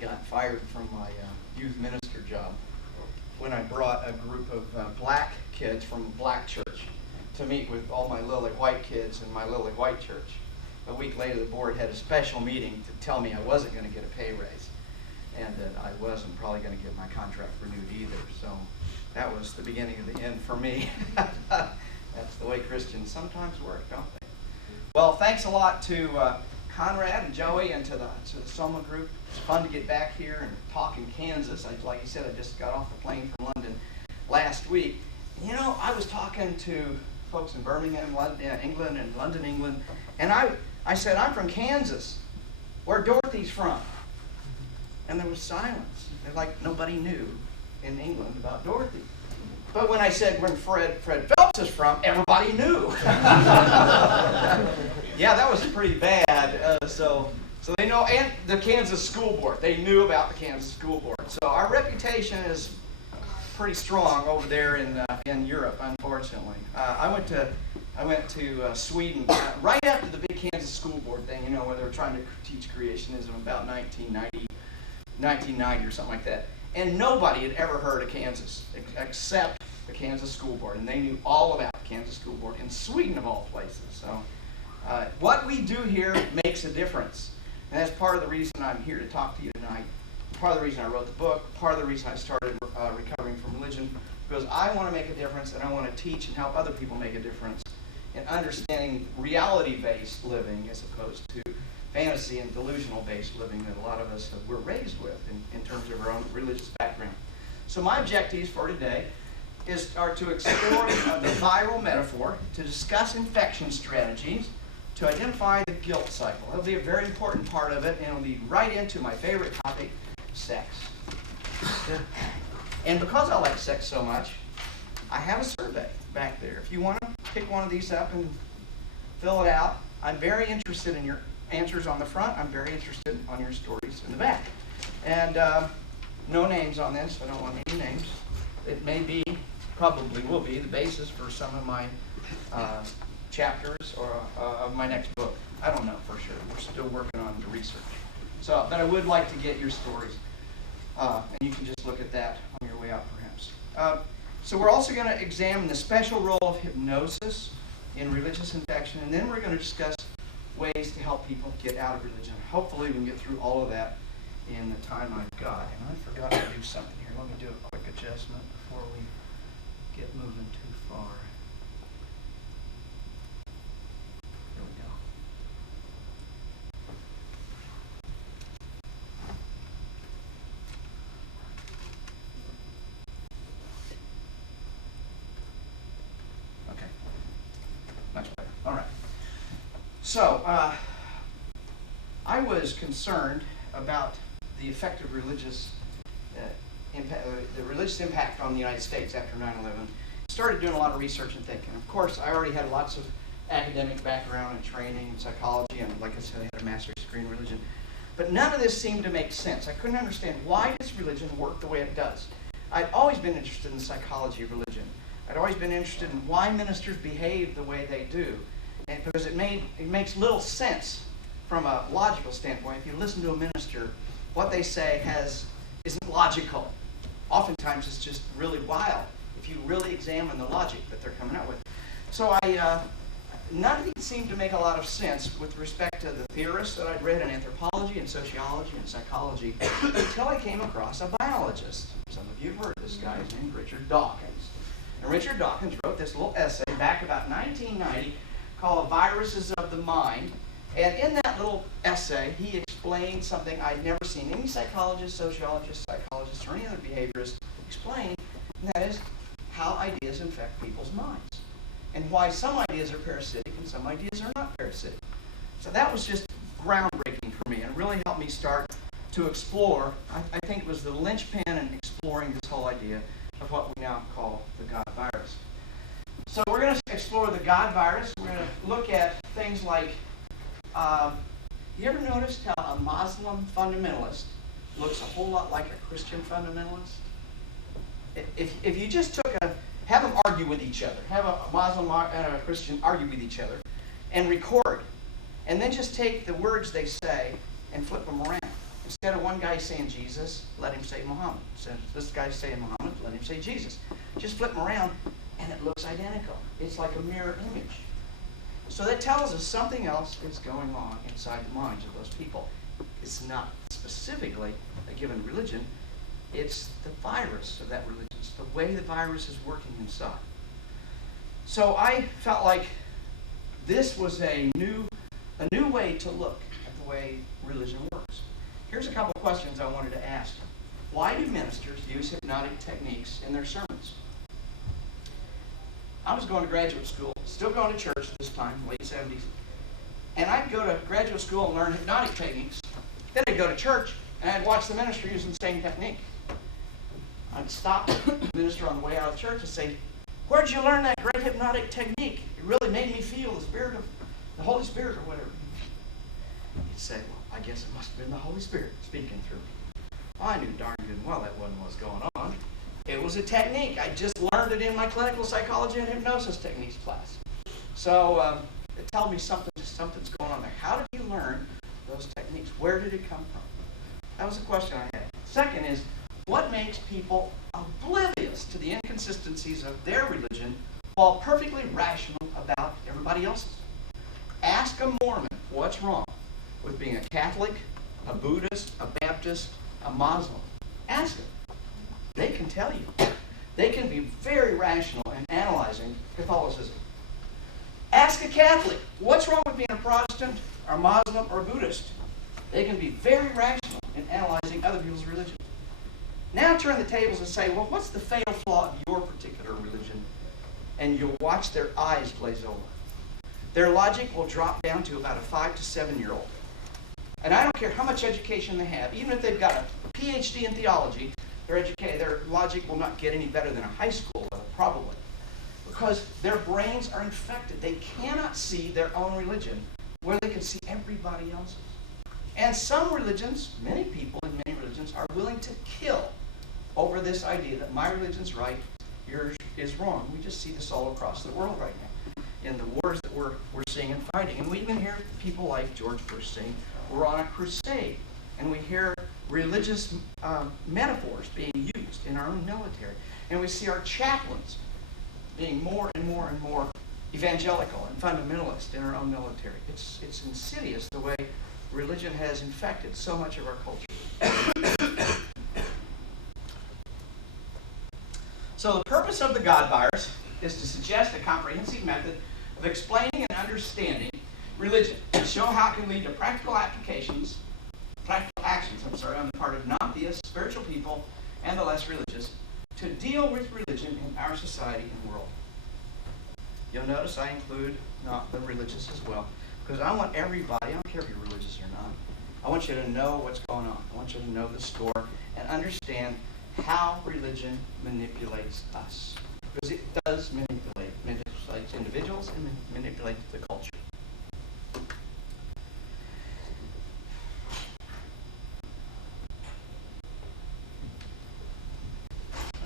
got fired from my youth minister job when I brought a group of black kids from a black church to meet with all my lily white kids in my lily white church. A week later, the board had a special meeting to tell me I wasn't going to get a pay raise and that I wasn't probably going to get my contract renewed either. So that was the beginning of the end for me. That's the way Christians sometimes work, don't they? Well, thanks a lot to Conrad and Joey and to the SOMA group. It's fun to get back here and talk in Kansas. Like you said, I just got off the plane from London last week. You know, I was talking to folks in Birmingham, England, and London, England, and I said, I'm from Kansas, where Dorothy's from. And there was silence. They're like, nobody knew in England about Dorothy. But when I said where Fred Phelps is from, everybody knew. Yeah, that was pretty bad. So they know, and the Kansas School Board. They knew about the Kansas School Board. So our reputation is pretty strong over there in Europe, unfortunately. I went to Sweden right after the big Kansas School Board thing, you know, where they were trying to teach creationism about 1990 or something like that. And nobody had ever heard of Kansas except the Kansas School Board. And they knew all about the Kansas School Board in Sweden, of all places. So what we do here makes a difference. And that's part of the reason I'm here to talk to you tonight. Part of the reason I wrote the book. Part of the reason I started recovering from religion. Because I want to make a difference and I want to teach and help other people make a difference in understanding reality-based living as opposed to fantasy and delusional-based living that a lot of us were raised with in terms of our own religious background. So my objectives for today are to explore the viral metaphor, to discuss infection strategies, to identify the guilt cycle. That'll be a very important part of it, and it'll lead right into my favorite topic, sex. And because I like sex so much, I have a survey back there. If you want to pick one of these up and fill it out, I'm very interested in your answers on the front. I'm very interested on your stories in the back. And no names on this. I don't want any names. It may be, probably will be, the basis for some of my chapters or of my next book. I don't know for sure. We're still working on the research. So, but I would like to get your stories. And you can just look at that on your way out, perhaps. So we're also going to examine the special role of hypnosis in religious infection, and then we're going to discuss ways to help people get out of religion. Hopefully we can get through all of that in the time I've got. And I forgot to do something here. Let me do a quick adjustment before we get moving too far. Here we go. Okay. Much better. All right. So, I was concerned about the effect of religious the religious impact on the United States after 9/11. Started doing a lot of research and thinking. Of course, I already had lots of academic background and training in psychology, and like I said, I had a master's degree in religion. But none of this seemed to make sense. I couldn't understand, why does religion work the way it does? I'd always been interested in the psychology of religion. I'd always been interested in why ministers behave the way they do. And because it makes little sense from a logical standpoint. If you listen to a minister, what they say isn't logical. Oftentimes it's just really wild if you really examine the logic that they're coming out with. So none of it seemed to make a lot of sense with respect to the theorists that I'd read in anthropology and sociology and psychology until I came across a biologist. Some of you have heard this guy. His named Richard Dawkins. And Richard Dawkins wrote this little essay back about 1990 called Viruses of the Mind. And in that little essay, he explained something I'd never seen any psychologist, sociologist, psychologist, or any other behaviorist explain, and that is how ideas infect people's minds, and why some ideas are parasitic and some ideas are not parasitic. So that was just groundbreaking for me, and really helped me start to explore. I think it was the linchpin in exploring this whole idea of what we now call the God virus. So we're going to explore the God virus. We're going to look at things like, you ever noticed how a Muslim fundamentalist looks a whole lot like a Christian fundamentalist? If you just have them argue with each other, have a Muslim and a Christian argue with each other, and record, and then just take the words they say and flip them around, Instead of one guy saying Jesus, let him say Muhammad. Since this guy's saying Muhammad, let him say Jesus. Just flip them around, and it looks identical. It's like a mirror image. So that tells us something else is going on inside the minds of those people. It's not specifically a given religion. It's the virus of that religion. It's the way the virus is working inside. So I felt like this was a new way to look at the way religion works. Here's a couple of questions I wanted to ask. Why do ministers use hypnotic techniques in their sermons? I was going to graduate school, still going to church at this time, late 70s. And I'd go to graduate school and learn hypnotic techniques. Then I'd go to church and I'd watch the minister using the same technique. I'd stop the minister on the way out of church and say, "Where'd you learn that great hypnotic technique? It really made me feel the Holy Spirit or whatever." He'd say, "Well, I guess it must have been the Holy Spirit speaking through me." I knew darn good and well that wasn't what was going on. It was a technique. I just learned it in my clinical psychology and hypnosis techniques class. So it told me something's going on there. How did you learn those techniques? Where did it come from? That was a question I had. Second is, what makes people oblivious to the inconsistencies of their religion while perfectly rational about everybody else's? Ask a Mormon what's wrong with being a Catholic, a Buddhist, a Baptist, a Muslim. Ask them. They can tell you. They can be very rational in analyzing Catholicism. Ask a Catholic, what's wrong with being a Protestant, or a Muslim, or a Buddhist? They can be very rational in analyzing other people's religion. Now turn the tables and say, well, what's the fatal flaw of your particular religion? And you'll watch their eyes glaze over. Their logic will drop down to about a 5 to 7-year-old. And I don't care how much education they have, even if they've got a PhD in theology, their logic will not get any better than a high school level, probably. Because their brains are infected. They cannot see their own religion where they can see everybody else's. And some religions, many people in many religions, are willing to kill over this idea that my religion's right, yours is wrong. We just see this all across the world right now in the wars that we're seeing and fighting. And we even hear people like George Bush saying, we're on a crusade. And we hear religious metaphors being used in our own military. And we see our chaplains being more and more and more evangelical and fundamentalist in our own military. It's insidious the way religion has infected so much of our culture. So the purpose of the God virus is to suggest a comprehensive method of explaining and understanding religion, and show how it can lead to practical actions on the part of non-theist, spiritual people, and the less religious, to deal with religion in our society and world. You'll notice I include not the religious as well, because I want everybody, I don't care if you're religious or not, I want you to know what's going on. I want you to know the score and understand how religion manipulates us. Because it does manipulate individuals and manipulate the